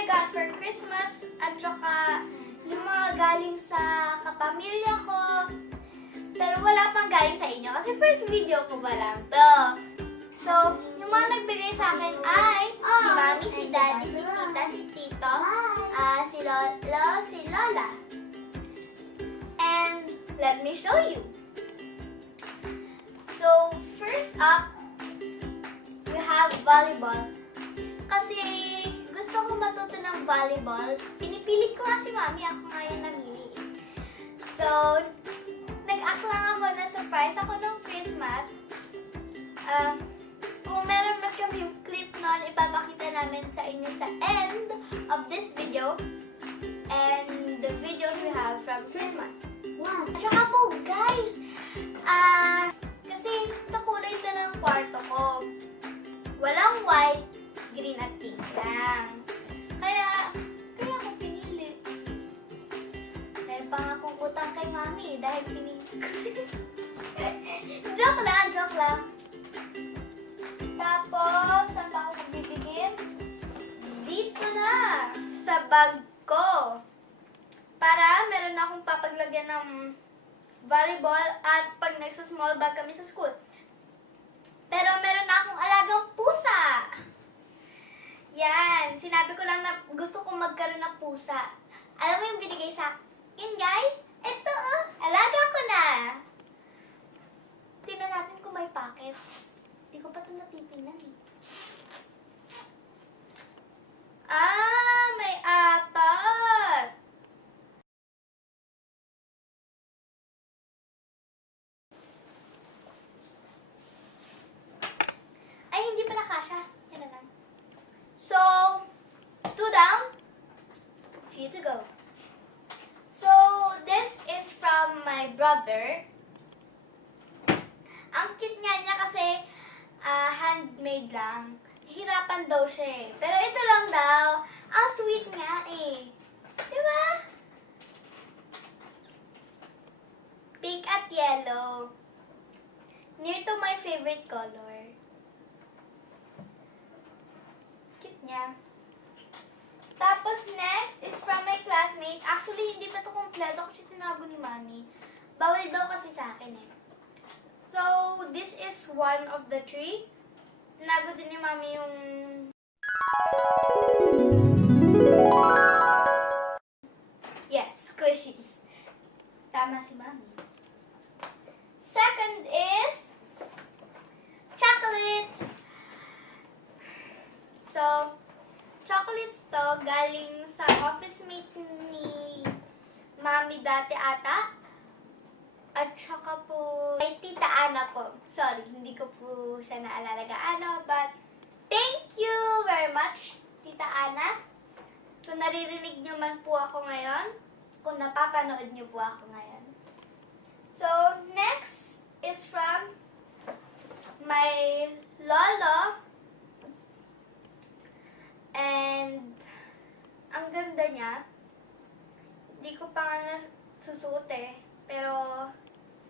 I got for Christmas at saka yung mga galing sa kapamilya ko. Pero wala pang galing sa inyo kasi first video ko ba lang to. So, yung mga nagbigay sa akin ay si Mami, si Daddy, si Tita, si Tito, si Lolo, si Lola. And let me show you. So, first up, we have volleyball. Kasi gusto ko matuto ng volleyball. Pinipilit ko nga si Mami, ako nga yan namili. So, nag-act lang ako na surprise ako nung Christmas. Kung meron na kami yung clip nun, ipapakita namin sa inyo sa end of this video. And the videos we have from Christmas. Wow! At saka po, guys, kasi ito kulay ito ng kwarto ko. Walang white, green at pink lang. Kaya ako pinili. Meron pa nga akong utang kay Mami dahil pinili ko. Joke lang. Tapos, saan pa ako magbibigin? Dito na, sa bag ko. Para meron na akong papaglagyan ng volleyball at pag nagsa-small bag kami sa school. Pero meron na akong alagang pusa. Yan, sinabi ko lang na gusto kong magkaroon ng pusa. Alam mo yung binigay sa akin, guys? Ito, alaga ko na. Tingnan natin kung may pockets. Hindi ko pa ito natitingnan eh. May apat. Ay, hindi pala kasha. Yan na lang. So, 2 down, few to go. So, this is from my brother. Ang cute niya kasi handmade lang. Hirapan daw siya eh. Pero ito lang daw. Ang sweet nga eh. Diba? Pink at yellow. Near to my favorite color. Cute niya. Tapos next is from my classmate. Actually, hindi pa ito kompleto kasi tinago ni Mami. Bawal daw kasi sa akin eh. So, this is one of the 3. Tinago din ni Mami yung... Yes, squishies. Tama si Mami. Second is... chocolates. So, chocolates to galing sa office mate ni Mami dati ata. At saka po, ay Tita Ana po. Sorry, hindi ko po siya naalala gaano. But, thank you very much, Tita Ana. Kung naririnig niyo man po ako ngayon, kung napapanood niyo po ako ngayon. So, next is from my lolo. And, ang ganda niya. Hindi ko pa nga nasusuot eh. Pero,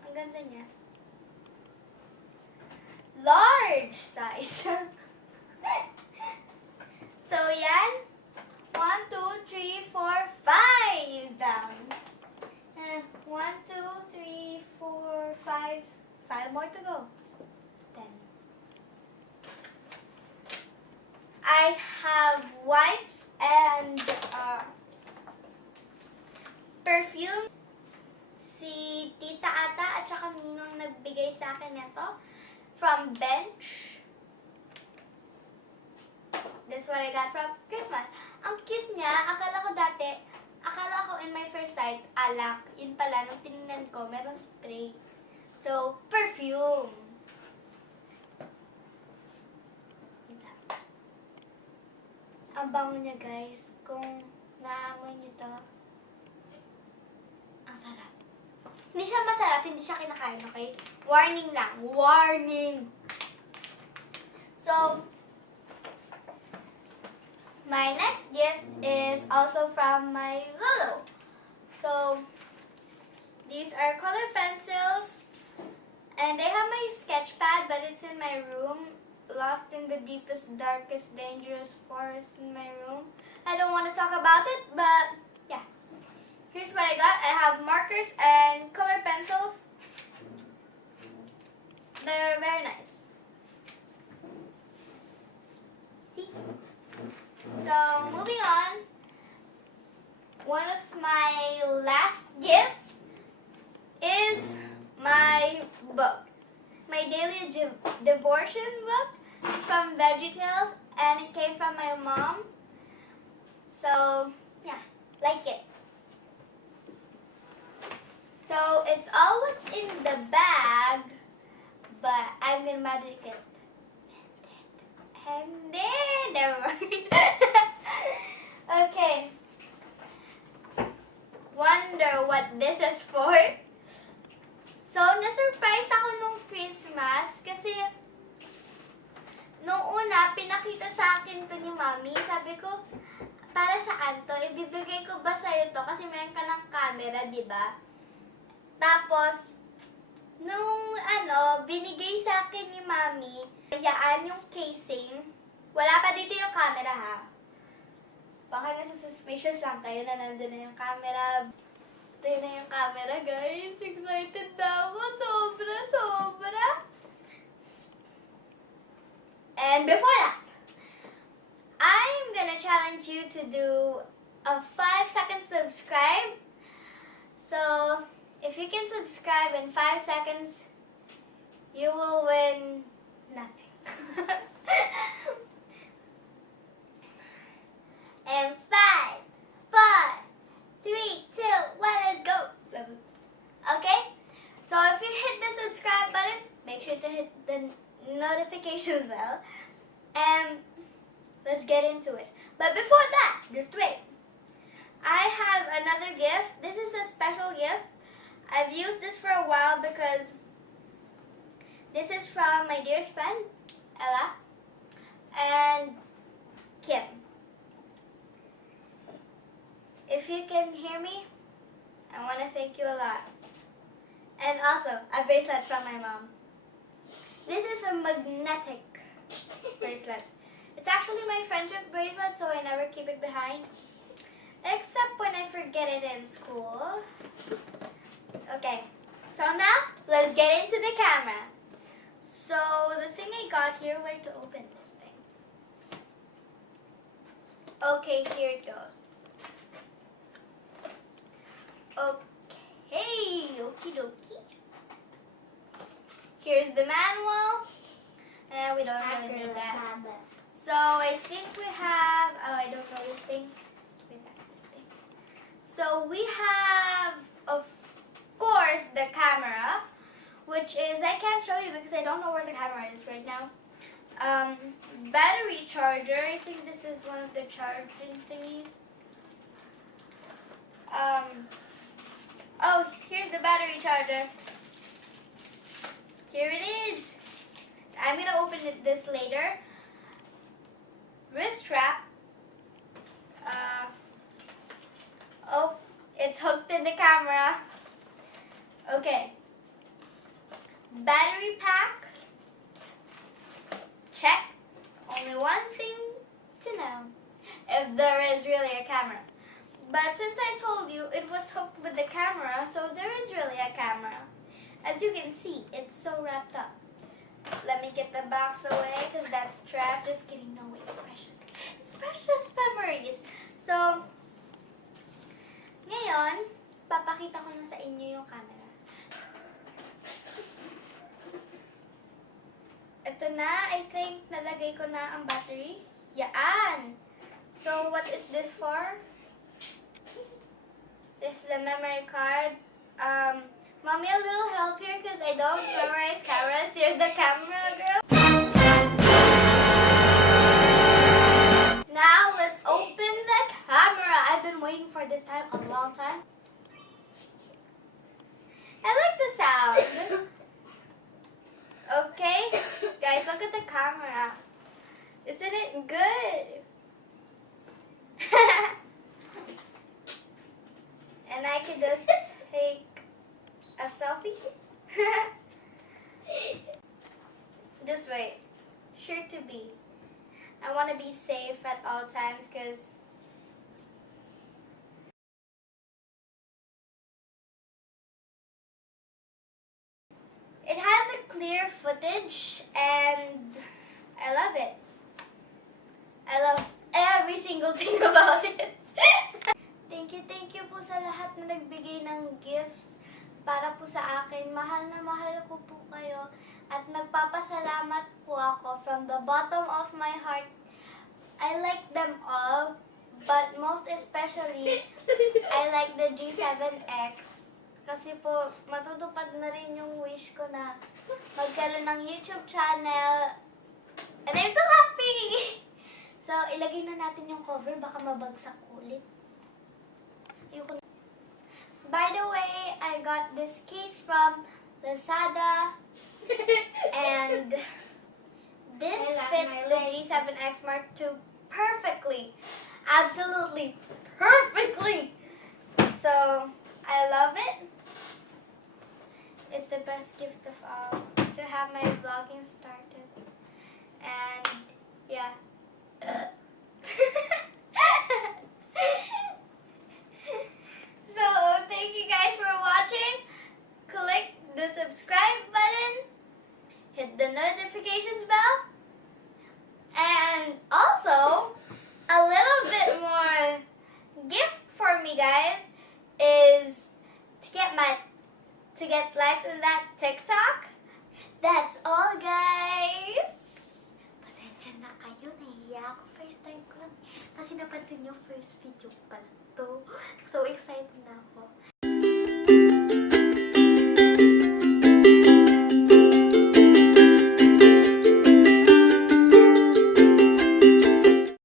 ang ganda niya. Large size. So, yan. 1, 2, 3, 4, 5 down. 1, 2, 3, 4, 5. 5 more to go. 10. I have wipes and perfume. Si Tita ata at saka Ninong nagbigay sa akin nito from Bench. That's what I got from Christmas. Ang cute niya. Akala ko in my first sight, alak. Yun pala, nung tinignan ko, meron spray. So, perfume. Ang bango niya, guys. Kung naamoy niyo to, ang sarap. Hindi siya masarap, hindi siya kinakain, okay? Warning lang. Warning! So, my next gift is also from my lolo. So, these are color pencils. And I have my sketch pad, but it's in my room. Lost in the deepest, darkest, dangerous forest in my room. I don't want to to talk about it, but yeah. Here's what I got. I have markers and color pencils. They're very nice. See? So, moving on. One of my last gifts is my book. My daily devotion book. It's from VeggieTales and it came from my mom. So, yeah, like it. So, it's all what's in the bag, but I'm gonna magic it. And then, never mind. Okay. Wonder what this is for. So, na-surprise ako nung Christmas kasi nung una, pinakita sa akin to ni Mami. Sabi ko, para saan to? Ibibigay ko ba sa'yo to? Kasi meron ka ng camera, di ba? Tapos, nung binigay sa akin ni Mami, yaan yung casing. Wala pa dito yung camera, ha? Baka nasususpicious lang kayo na nandun na yung camera. Ito na yung camera, guys. Excited na ako. Sobra, sobra. And before that, I'm gonna challenge you to do a 5-second subscribe. So, if you can subscribe in 5 seconds, you will win nothing. And 5, 4, 3, 2, 1, let's go. Okay? So if you hit the subscribe button, make sure to hit the notification bell. And let's get into it. But before that, just wait. I have another gift. This is a special gift. I've used this for a while because this is from my dearest friend, Ella, and Kim. If you can hear me, I want to thank you a lot. And also, a bracelet from my mom. This is a magnetic bracelet. It's actually my friendship bracelet, so I never keep it behind. Except when I forget it in school. Okay, so now, let's get into the camera. So, the thing I got here, where to open this thing? Okay, here it goes. Okay, okie dokie. Here's the manual. And we don't really need that. So I think we have, I don't know these things. So we have, of course, the camera, which is, I can't show you because I don't know where the camera is right now. Battery charger, I think this is one of the charging thingies. Oh, here's the battery charger. Here it is. I'm going to open this later. Wrist strap. Oh, it's hooked in the camera. Okay. Battery pack. Check. Only one thing to know. If there is really a camera. But since I told you it was hooked with the camera, so there is really a camera. As you can see, it's so wrapped up. Let me get the box away because that's trash. Just kidding. No, it's precious. It's precious memories. So, ngayon, papakita ko na sa inyo yung camera. Ito na, I think nalagay ko na ang battery. Yaan! So, what is this for? This is the memory card. Mommy, a little help here because I don't memorize cameras. You're the camera girl. Now, let's open the camera. I've been waiting for this time a long time. I like the sound. Okay, guys, look at the camera. Isn't it good? And I could just take a selfie. Just wait. Sure to be. I want to be safe at all times because clear footage and I love it. I love every single thing about it. Thank you po sa lahat na nagbigay ng gifts para po sa akin. Mahal na mahal ko po kayo at nagpapasalamat po ako from the bottom of my heart. I like them all, but most especially, I like the G7X. Kasi po, matutupad na rin yung wish ko na magkaroon ng YouTube channel. And I'm so happy! So, ilagay na natin yung cover, baka mabagsak ulit. Ayoko na. By the way, I got this case from Lazada. And this fits the G7X Mark II perfectly. Absolutely perfectly. So, I love it. It's the best gift of all to have my vlogging started. And, yeah. So, thank you guys for watching. Click the subscribe button. Hit the notifications bell. And also, a little bit more gift for me, guys, is to get likes in that TikTok. That's all, guys. Pasensya na kayo, nahihiya ako. First time ko lang. Kasi napansin nyo, first video pa lang to. So excited na ako.